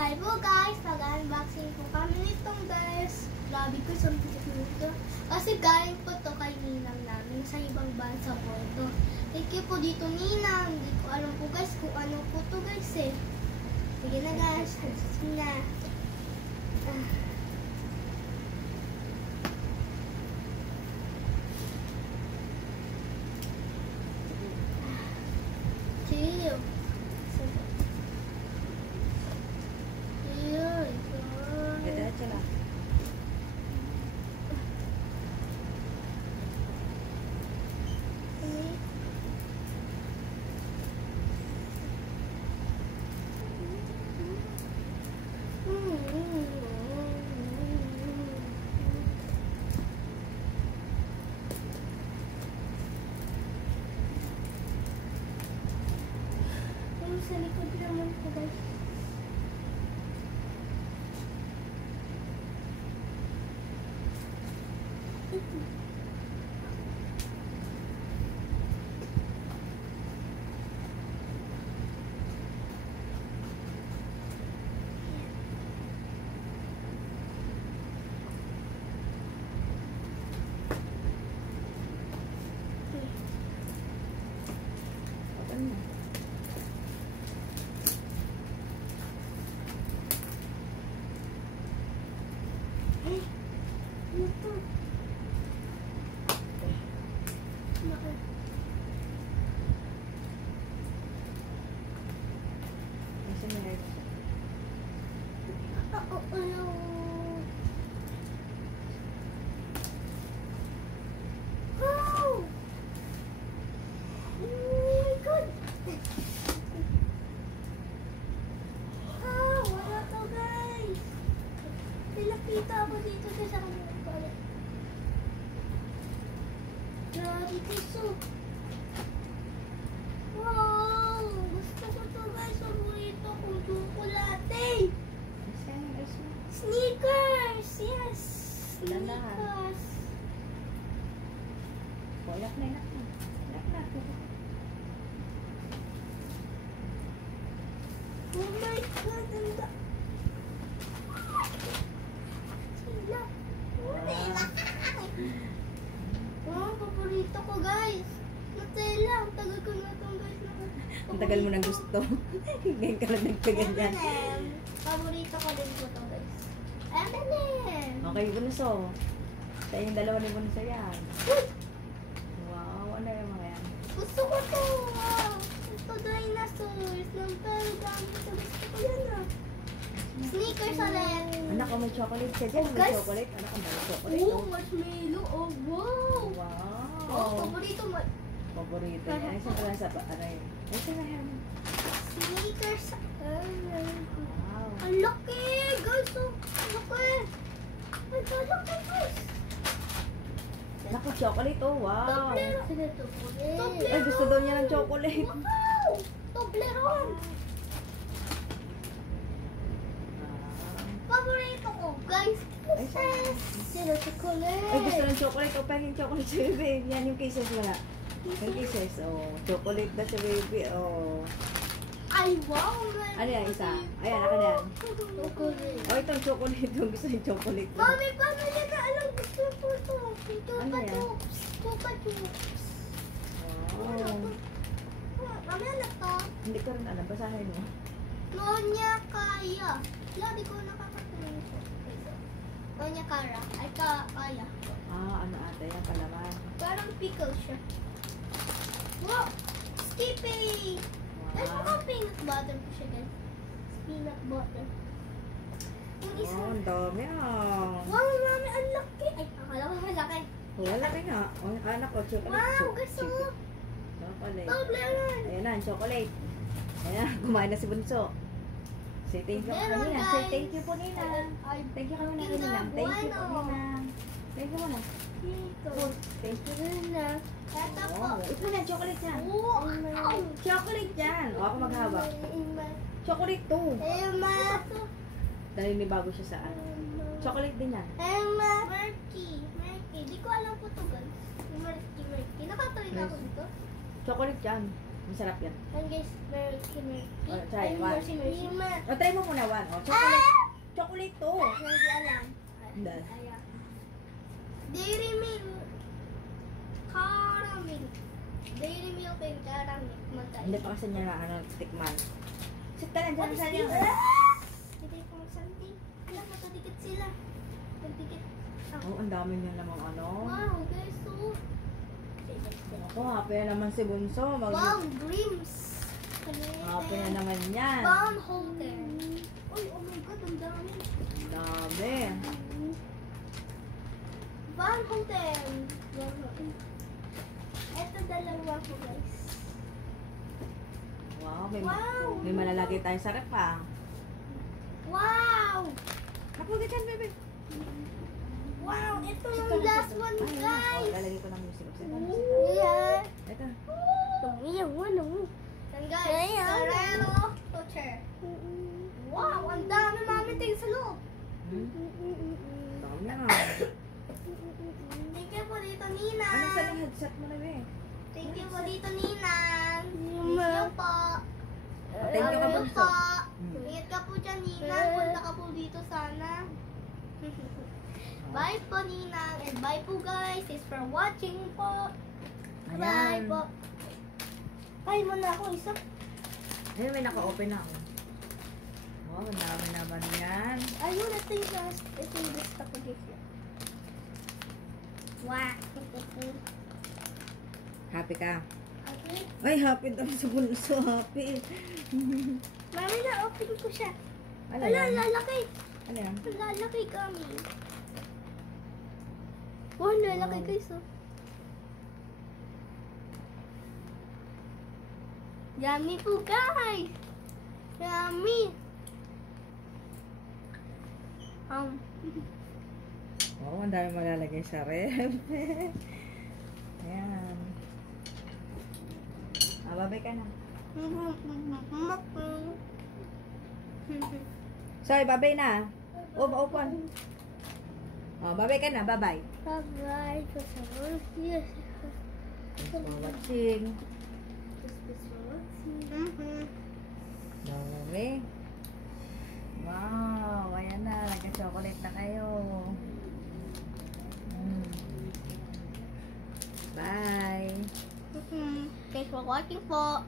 Hi po guys, mag-unboxing po kami nitong guys. Grabe ko sa nito. Kasi galing po to kay Ninang namin sa ibang bansa po ito. Thank you po dito Ninang. Hindi ko alam po guys kung ano po to guys eh. Sige na guys, sige na. Chill. Diretso lang. Sa likod naman po guys. Open mo. Ito. Kasi may Ano? Wow! Oh my God! Ah, wala to guys! Pinakita ako dito sa kanila pala. Grabe gusto. Wow! Gusto ko to guys. Paborito kong chocolate. Sneakers! Yes! Ilan na? Sneakers! Oh, inak na. Inak na. Oh my God! Ang da... Sila! Nutella! Wow! Paborito ko guys! Nutella! Ang tagal ko na itong guys. Ang tagal mo nang gusto. Ngayon ka lang nagpaganyan. M&M. Paborito ko din po ito guys. M&M! Okay, bunso. Sa yung dalawa ni bunso yan. Wow, ano yung mga yan? Gusto ko to! Wow! Ito dinosaurs. Nang pero dami ito. Gusto ko yan ah. Sneakers ulit. Anak, oh, may chocolate siya dyan. Oh, May guys. chocolate. Anak, ang dami chocolate. Oh, marshmallow. Oh, wow! Wow. Oh, paborito mo. Paborito niya. Isa ka lang sa ano yun. Isa na yan. Sneakers. Wow. Ang laki! Guys, oh. Ang laki! Ang laki, guys! Naku, chocolate, oh, wow. Toblerone. Ay, gusto daw niya ng chocolate. Wow! Toblerone. Paborito ko, guys. Ay, Sino chocolate? Ay, gusto ng chocolate. O, pahing chocolate sa baby. Yan yung cases wala. Yung cases, oh. Chocolate na sa baby, oh. Ay, wow! Ano yan, isa? Ayan, ako na yan. Chocolate. Oh, itong chocolate. Yung gusto yung chocolate. Mami, paano niya na alam gusto ko ito? Ano yan? Chupa chups. Wow. Mami, ano to? Hindi ko rin alam. Basahin mo. Nonya Kaya. Hindi ko nakakatingin ito. Nonya Kara. Ay, Kaya. Ah, ano ata yan? Palaman. Parang pickle siya. Wow! Skippy! Ay, Wow. mukhang peanut butter po siya, guys. Peanut butter. Yung isa. Oh, ang dami ah. Wow, mami, ang laki. Ay, akala ko malaki. Wala laki nga. Oh, anak ko, chocolate. Wow, gusto mo. Chocolate. Toblerone. Ayan na, chocolate. Ayan na, kumain na si Bunso. Say thank you Meron, kanina. guys. Say thank you po nina. Ay, Thank you kanina Kinder kanina. Thank you po Bueno. nina. Thank you muna. dito. Thank you. Na. Ito po. Oh, ito na, chocolate yan. Wow! Chocolate yan. O, ako maghawak. Chocolate to. Emma. Dahil may bago siya sa ano. Chocolate din yan. Emma. Murky. Di ko alam po ito, guys. Murky. Nakatry na ako dito. Chocolate yan. Masarap yan. And guys, mercy. Oh, try, one. Mercy. O, try mo muna, one. O, chocolate. Chocolate to. Hindi alam. Hindi. Ayan. Dairy Milk. Caramel. Dairy Milk and caramel. Magkaiba. Hindi pa kasi niya na ano, tikman. Sit ka lang dyan, saan yan? Hindi ko something. Alam, magkadikit sila. Magdikit. Oh, ang dami niya namang ano. Wow, guys, so. Ako, happy na naman si Bunso. Wow, dreams. Happy na naman yan. Van Houten. Uy, oh my God, ang dami. Dami. Van Houten. Ito dalawa ko, guys. Wow, Wow. may malalagay tayo sa rep ha. Wow! Ako, dyan, baby. Wow, ito yung last one, Ay, guys. oh, lalagay ko ng music. Yeah. Ito. Tumiyaw, ano? And guys, Ferrero Rocher. Wow, ang dami mami tingin sa loob. Dami nga. Thank you po dito, Ninang. Ano sa headset mo na, be? Thank you po dito, Ninang. Thank you po. Thank you ka, Love Bunso. po. Ingat ka po dyan, Ninang. Punta ka po dito sana. Bye po, Ninang. And bye po, guys. Thanks for watching po. Bye Ayan. po. Kaya mo na ako isa. Ayun, may naka-open na ako. Wow, ang dami naman yan. Ayun, ito yung last. Ito yung gusto ko dito. Wow. Happy ka? Okay. Ay, happy daw sa Bunso. Happy. Mami, na-open ko siya. Ano Wala, yan? lalaki. Ano yan? Lalaki kami. Wow, lalaki Wow. guys. Oh. Yummy po, guys. Yummy. Oo, ang dami malalagay sa ref. Ayan. Babay ka na. Sorry, babay na. Open. Babay ka na. Bye-bye. Bye-bye. Yes. Thanks for watching. Dami. Wow, ayan na. Nagka-chocolate na kayo. Bye. Thanks for watching po.